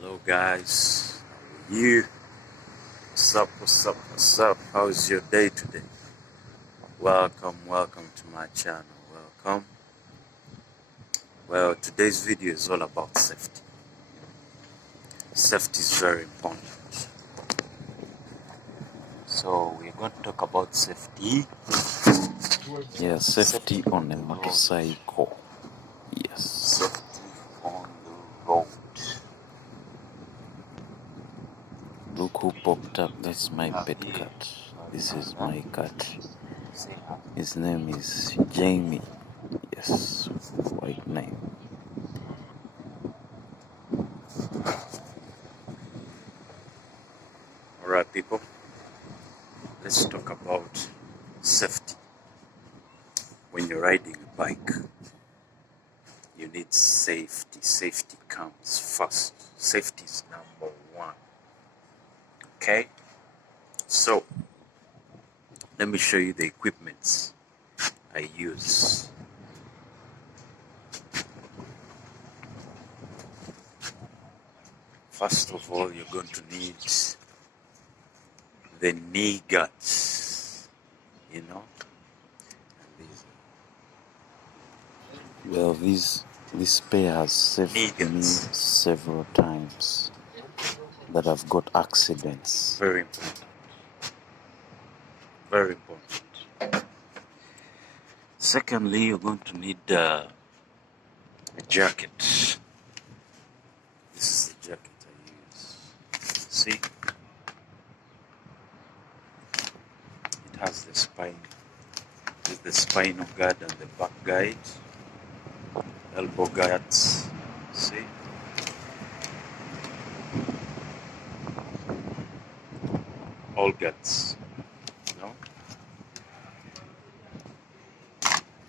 Hello guys, how are you? What's up? How's your day today? Welcome to my channel. Welcome. Well, today's video is all about safety. Safety is very important. So we're going to talk about safety. Yeah, safety on a motorcycle. Yes. Safety on the road. Look who popped up. That's my pet cat. This is my cat. His name is Jamie. Yes, white name. Alright people, let's talk about safety. When you're riding a bike, you need safety. Safety comes first. Safety is number one. Okay? So, let me show you the equipments I use. First of all, you're going to need the knee guards, you know. Well, this pair has saved me several times that I've got accidents. Very important. Very important. Secondly, you're going to need a jacket. This is the jacket I use. See? It has the spine. With the spinal guard and the back guide. Elbow guards. See? All guards. You know?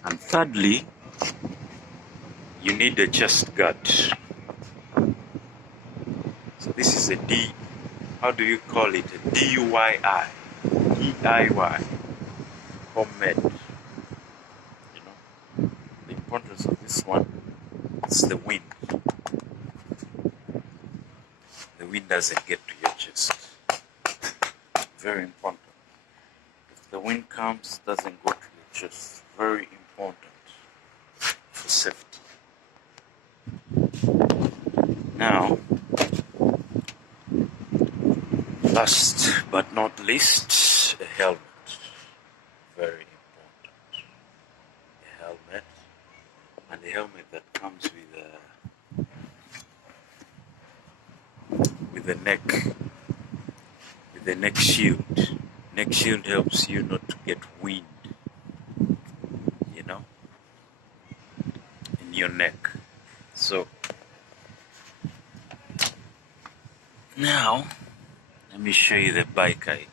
And thirdly, you need a chest guard. So this is a D, how do you call it? A DIY. DIY. Homemade. You know? The importance of this one is the wind. The wind doesn't get to your chest. Very important. If the wind comes, it doesn't go to your chest. Very important for safety. Now, last but not least, a helmet. Very important. A helmet. And a helmet that comes with a neck shield. Neck shield helps you not to get wind, you know, in your neck. So now let me show you the bike I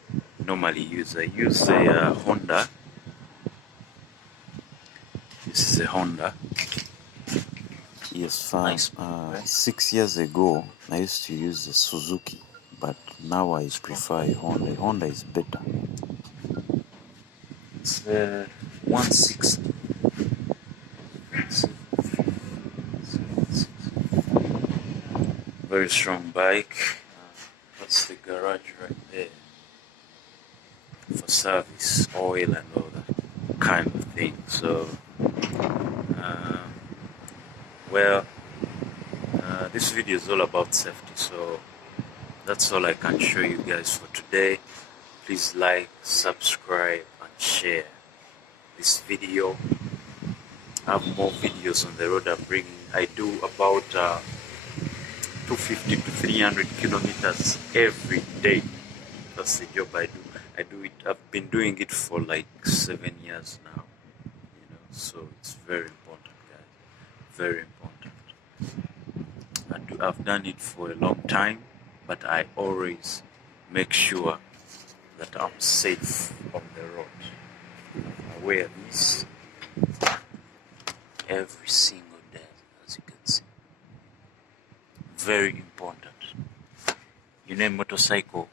normally use. I use a Honda. This is a Honda. Yes, fine. 6 years ago, I used to use a Suzuki, but now I prefer a Honda. Honda is better. It's the 160. Very strong bike. That's the garage right there for service, oil and all that kind of thing. So, this video is all about safety. So that's all I can show you guys for today. Please like, subscribe, and share this video. I have more videos on the road I'm bringing. I do about 250 to 300 kilometers every day. That's the job I do. I've been doing it for like 7 years now. You know, so it's very important, guys. Very important. I've done it for a long time, but I always make sure that I'm safe on the road. I wear this every single day, as you can see. Very important. You name motorcycle,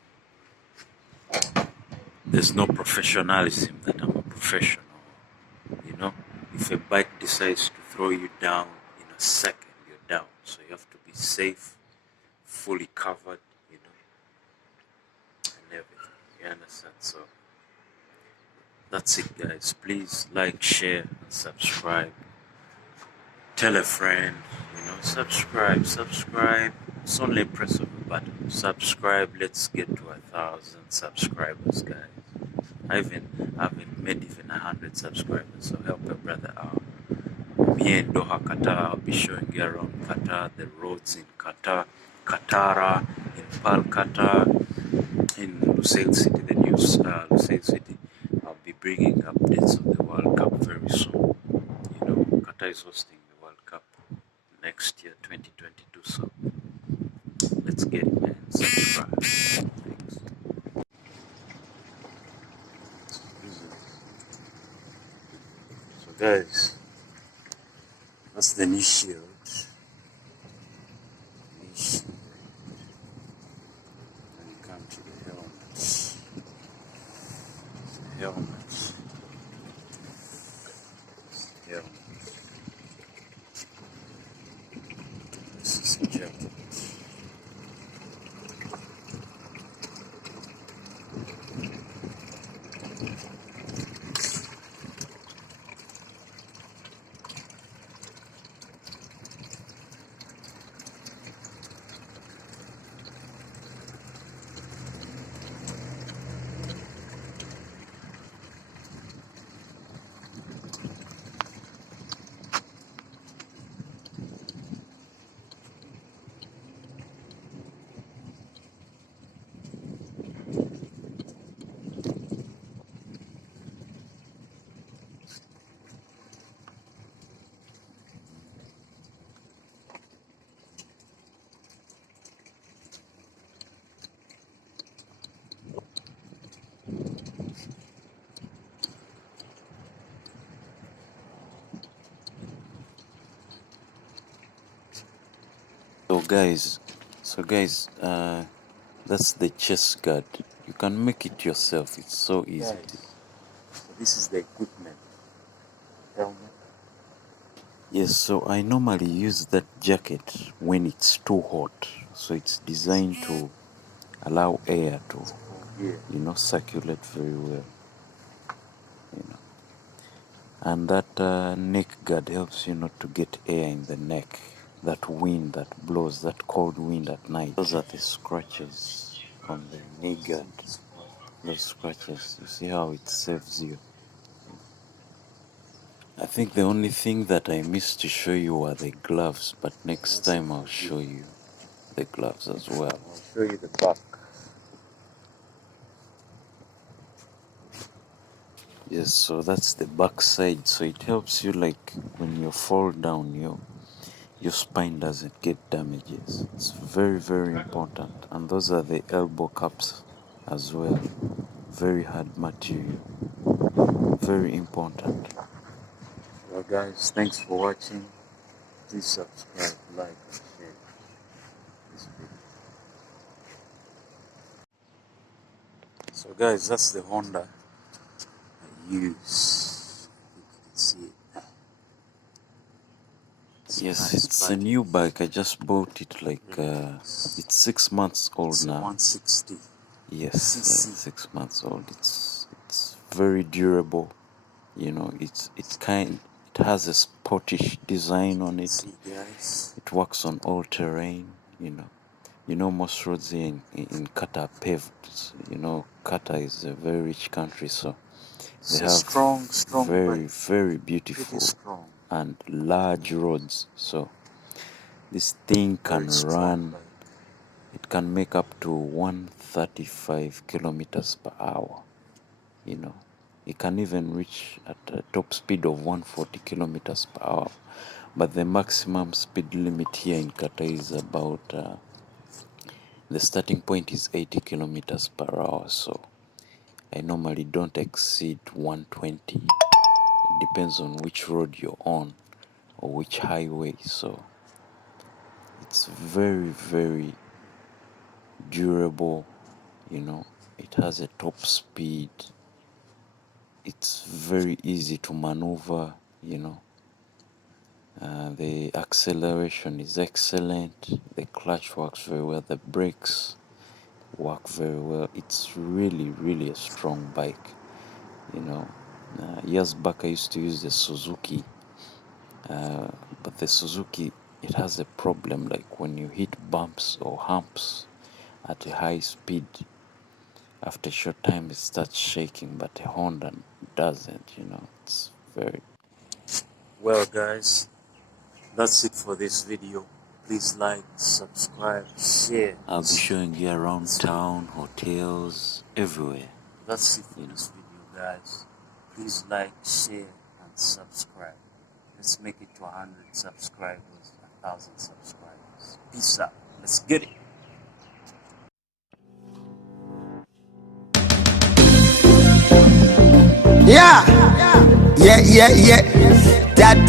there's no professionalism that I'm a professional. You know, if a bike decides to throw you down in a second, you're down. So you have to be safe fully covered, you know, and everything. You understand? So that's it, guys. Please like, share, and subscribe. Tell a friend, you know, subscribe. It's only a press of a button. Subscribe. Let's get to 1,000 subscribers, guys. I haven't made even 100 subscribers, so help a brother out. Me in Doha, Qatar. I'll be showing you around Qatar, the roads in Qatar, Qatara, in Pal Qatar, in Lusail City, the new Lusail City. I'll be bringing updates of the World Cup very soon. You know, Qatar is hosting the World Cup next year, 2022. So let's get it, man. Subscribe. Thanks. So, guys, that's the new shield. New shield. When you come to the helmet, helmet, helmet. This is a jacket. So guys, that's the chest guard. You can make it yourself. It's so easy. Guys, so this is the equipment. Helmet. Yes, so I normally use that jacket when it's too hot. So it's designed to allow air to, Yeah. circulate very well. You know, and that neck guard helps you not to get air in the neck. That wind that blows, that cold wind at night. Those are the scratches on the knee guard. Those scratches, you see how it saves you. I think the only thing that I missed to show you are the gloves, but next time I'll show you the gloves as well. I'll show you the back. Yes, so that's the back side. So it helps you, like when you fall down, your spine doesn't get damages. It's very, very important. And those are the elbow cups as well. Very hard material. Very important. Well, guys, thanks for watching. Please subscribe, like, and share this video. So, guys, that's the Honda I use. You can see it. Yes, it's a new bike. I just bought it it's 6 months old It's a now. 160. Yes, 6 months old. It's very durable. It has a sportish design on it. See, guys. It works on all terrain. Most roads here in Qatar are paved. Qatar is a very rich country, so they have strong very, bike. very beautiful strong. and large roads. So this thing can run. Bike. It can make up to 135 kilometers per hour. It can even reach at a top speed of 140 kilometers per hour. But the maximum speed limit here in Qatar is about, the starting point is 80 kilometers per hour. So I normally don't exceed 120. It depends on which road you're on or which highway. So it's very, very durable. It has a top speed. It's very easy to maneuver. The acceleration is excellent. The clutch works very well. The brakes work very well. It's really, really a strong bike. You know, years back I used to use the Suzuki, but the Suzuki, it has a problem. Like when you hit bumps or humps at a high speed, after a short time it starts shaking, but a Honda doesn't. It's very... Well, guys, that's it for this video. Please like, subscribe, share. I'll be showing you around town, hotels, everywhere. That's it for this video, guys. Please like, share, and subscribe. Let's make it to 100 subscribers, 1,000 subscribers. Peace out. Let's get it. Yeah, yeah, yeah, yeah. That.